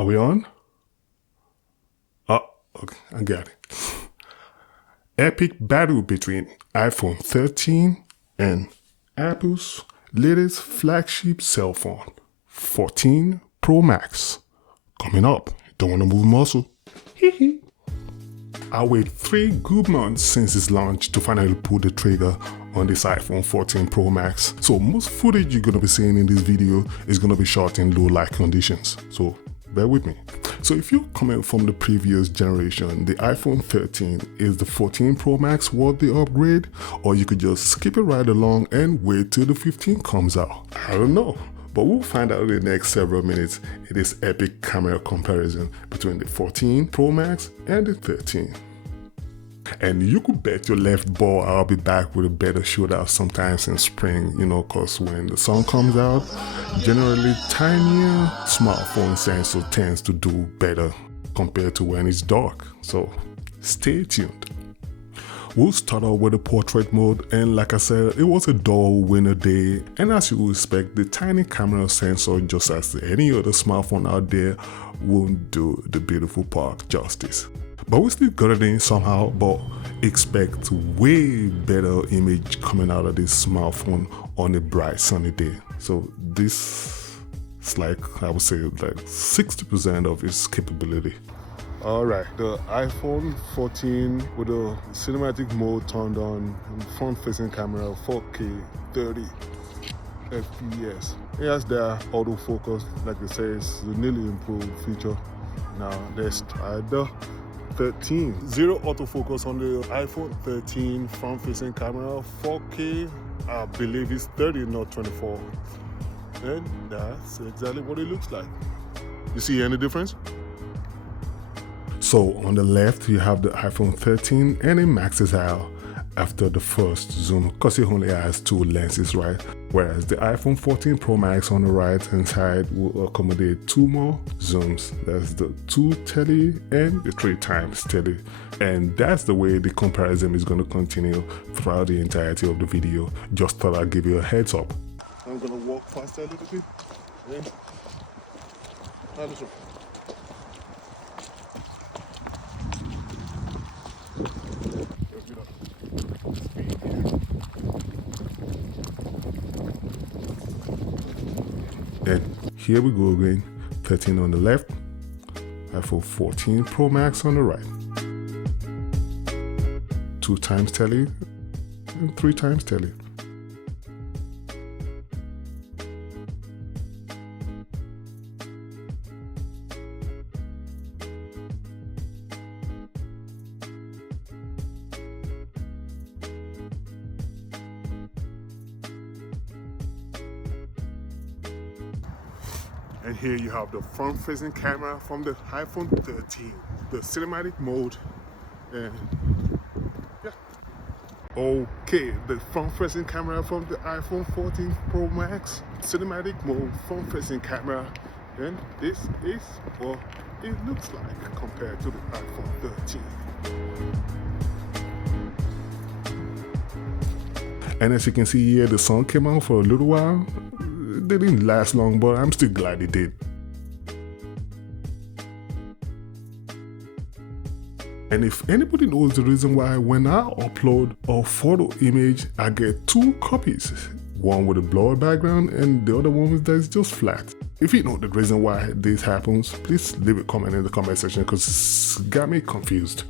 Are we on? Oh, okay, I got it. Epic battle between iPhone 13 and Apple's latest flagship cell phone, 14 Pro Max. Coming up, don't want to move muscle. I waited 3 good months since its launch to finally pull the trigger on this iPhone 14 Pro Max. So most footage you're going to be seeing in this video is going to be shot in low light conditions. So bear with me. So if you're coming from the previous generation, the iPhone 13 is the 14 Pro Max worth the upgrade, or you could just skip it right along and wait till the 15 comes out. I don't know. But we'll find out in the next several minutes in this epic camera comparison between the 14 Pro Max and the 13. And you could bet your left ball I'll be back with a better shootout sometimes in spring, cause when the sun comes out, generally tinier smartphone sensor tends to do better compared to when it's dark. So stay tuned. We'll start out with the portrait mode, and like I said, it was a dull winter day, and as you would expect, the tiny camera sensor, just as any other smartphone out there, won't do the beautiful park justice. But we still got it in somehow, but expect way better image coming out of this smartphone on a bright sunny day. So this is like, I would say, like 60% of its capability. Alright, the iPhone 14 with the cinematic mode turned on, front-facing camera, 4K, 30 FPS. It has the autofocus, like they say, it's a newly improved feature. Now let's try the 13. Zero autofocus on the iPhone 13 front-facing camera, 4K, I believe it's 30, not 24. And that's exactly what it looks like. You see any difference? So on the left, you have the iPhone 13 and it maxes out after the first zoom because it only has 2 lenses, right? Whereas the iPhone 14 Pro Max on the right hand side will accommodate 2 more zooms. That's the 2 tele and the 3 times tele. And that's the way the comparison is going to continue throughout the entirety of the video. Just thought I'd give you a heads up. I'm going to walk faster a little bit. And here we go again, 13 on the left, iPhone 14 Pro Max on the right. 2 times tele and 3 times tele. And here you have the front-facing camera from the iPhone 13, the cinematic mode, and yeah. Okay, the front-facing camera from the iPhone 14 Pro Max, cinematic mode, front-facing camera, and this is what it looks like compared to the iPhone 13. And as you can see here, the sun came out for a little while. They didn't last long, but I'm still glad it did. And if anybody knows the reason why when I upload a photo image, I get 2 copies. One with a blurry background and the other one that's just flat. If you know the reason why this happens, please leave a comment in the comment section because it's got me confused.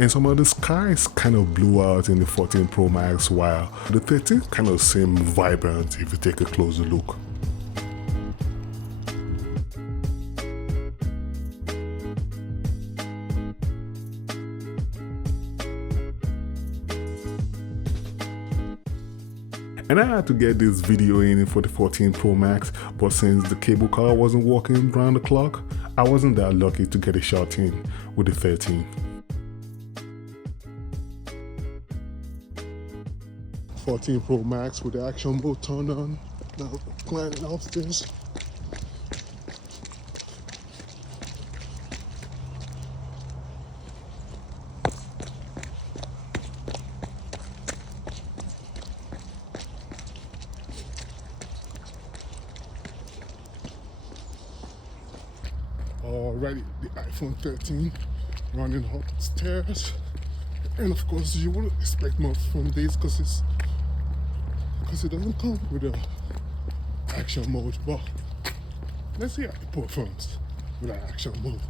And some of the skies kind of blew out in the 14 Pro Max, while the 13 kind of seemed vibrant if you take a closer look. And I had to get this video in for the 14 Pro Max, but since the cable car wasn't working round the clock, I wasn't that lucky to get a shot in with the 13. 14 Pro Max with the action mode turned on. Now climbing upstairs. Alrighty, the iPhone 13 running upstairs, and of course you wouldn't expect much from this because it doesn't come with a action mode. But let's see how it performs with an action mode.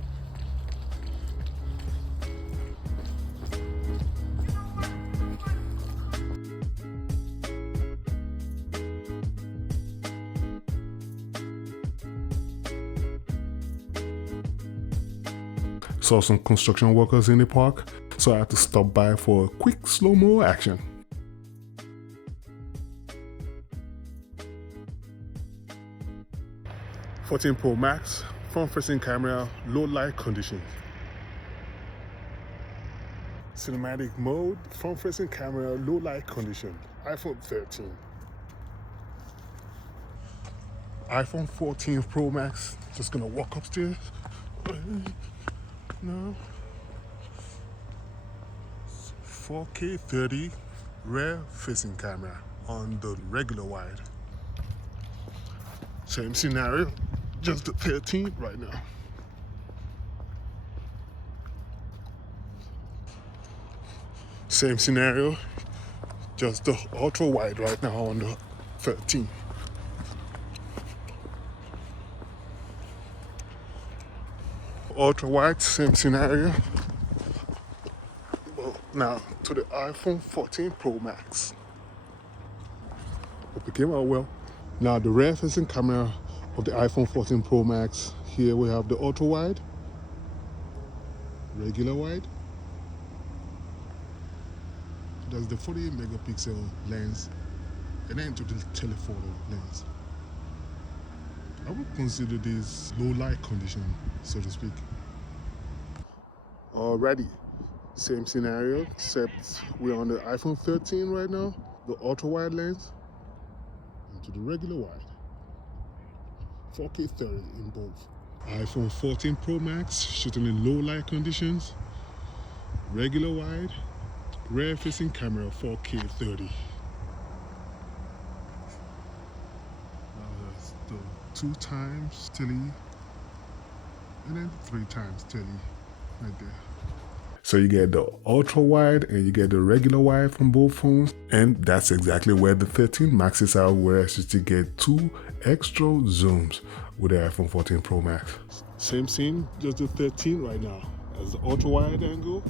Saw some construction workers in the park, so I had to stop by for a quick slow-mo action. #14 Pro Max, front-facing camera, low light conditions. Cinematic mode, front-facing camera, low light condition. iPhone 13. iPhone 14 Pro Max, just gonna walk upstairs. No. 4K 30 rear facing camera on the regular wide. Same scenario, just the 13 right now. Same scenario, just the ultra wide right now on the 13. Ultra wide, same scenario. Well, now to the iPhone 14 Pro Max. Hope it came out well. Now the rear facing camera of the iPhone 14 Pro Max. Here we have the ultra wide, regular wide. That's the 48 megapixel lens, and then to the telephoto lens. I would consider this low light condition, so to speak. Alrighty, same scenario, except we're on the iPhone 13 right now, the ultra wide lens, and to the regular wide. 4K 30 in both. iPhone 14 Pro Max shooting in low light conditions, regular wide, rear facing camera 4K 30. That's the 2 times tele, and then 3 times tele right there. So you get the ultra wide and you get the regular wide from both phones, and that's exactly where the 13 maxes out, whereas you still get 2 extra zooms with the iPhone 14 Pro Max. Same scene, just the 13 right now as the ultra wide angle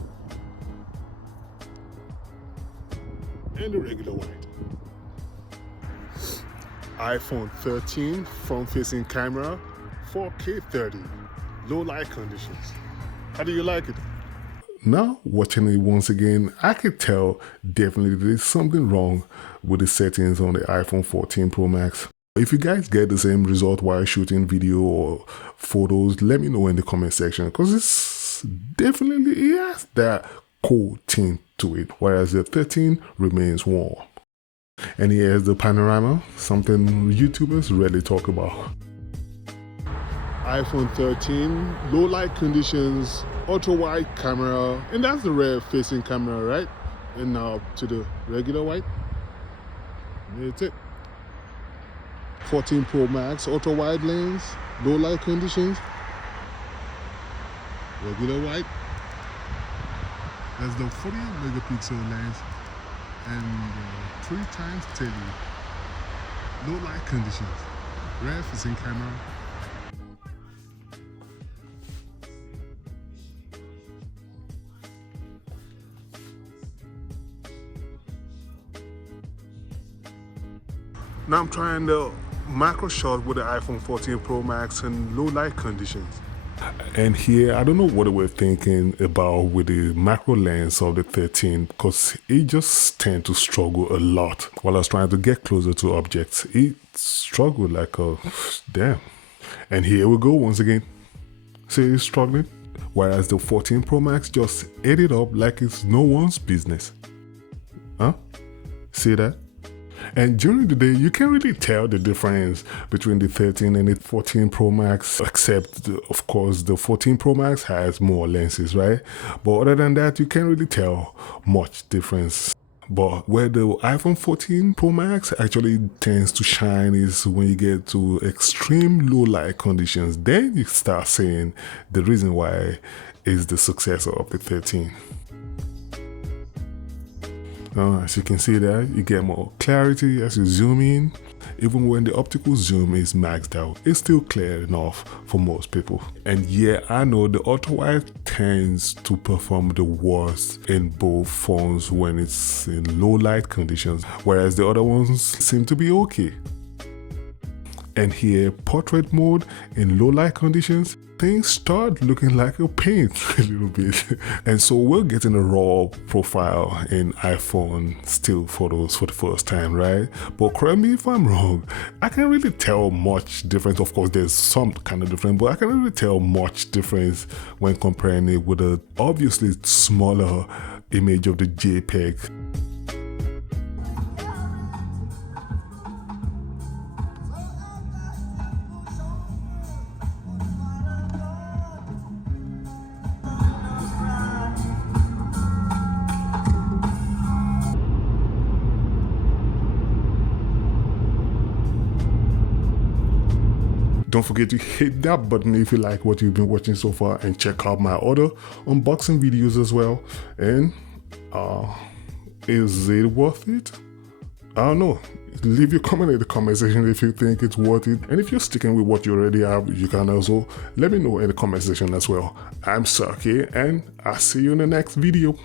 and the regular wide. iPhone 13 front facing camera, 4K 30, low light conditions. How do you like it? Now watching it once again, I could tell definitely there's something wrong with the settings on the iPhone 14 Pro Max. If you guys get the same result while shooting video or photos, let me know in the comment section, because it's definitely, it has that cool tint to it, whereas the 13 remains warm. And here's the panorama, something YouTubers rarely talk about. iPhone 13, low light conditions, ultra wide camera, and that's the rear facing camera, right? And now to the regular wide. That's it. 14 Pro Max, ultra wide lens, low light conditions, regular wide. That's the 48 megapixel lens and 3 times tele, low light conditions, rear facing camera. Now I'm trying the macro shot with the iPhone 14 Pro Max in low light conditions. And here, I don't know what we're thinking about with the macro lens of the 13, because it just tends to struggle a lot. While I was trying to get closer to objects, it struggled like a damn. And here we go once again. See, it's struggling. Whereas the 14 Pro Max just ate it up like it's no one's business. Huh? See that? And during the day, you can't really tell the difference between the 13 and the 14 Pro Max, except, of course, the 14 Pro Max has more lenses, right? But other than that, you can't really tell much difference. But where the iPhone 14 Pro Max actually tends to shine is when you get to extreme low light conditions. Then you start seeing the reason why is the successor of the 13. As you can see there, you get more clarity as you zoom in. Even when the optical zoom is maxed out, it's still clear enough for most people. And yeah, I know the ultrawide tends to perform the worst in both phones when it's in low light conditions, whereas the other ones seem to be okay. And here, portrait mode in low light conditions, things start looking like a paint a little bit. And so we're getting a raw profile in iPhone still photos for the first time, right? But correct me if I'm wrong, I can't really tell much difference. Of course, there's some kind of difference, but I can't really tell much difference when comparing it with a obviously smaller image of the JPEG. Don't forget to hit that button if you like what you've been watching so far, and check out my other unboxing videos as well. And is it worth it? I don't know. Leave your comment in the comment section if you think it's worth it. And if you're sticking with what you already have, you can also let me know in the comment section as well. I'm Saki, and I'll see you in the next video.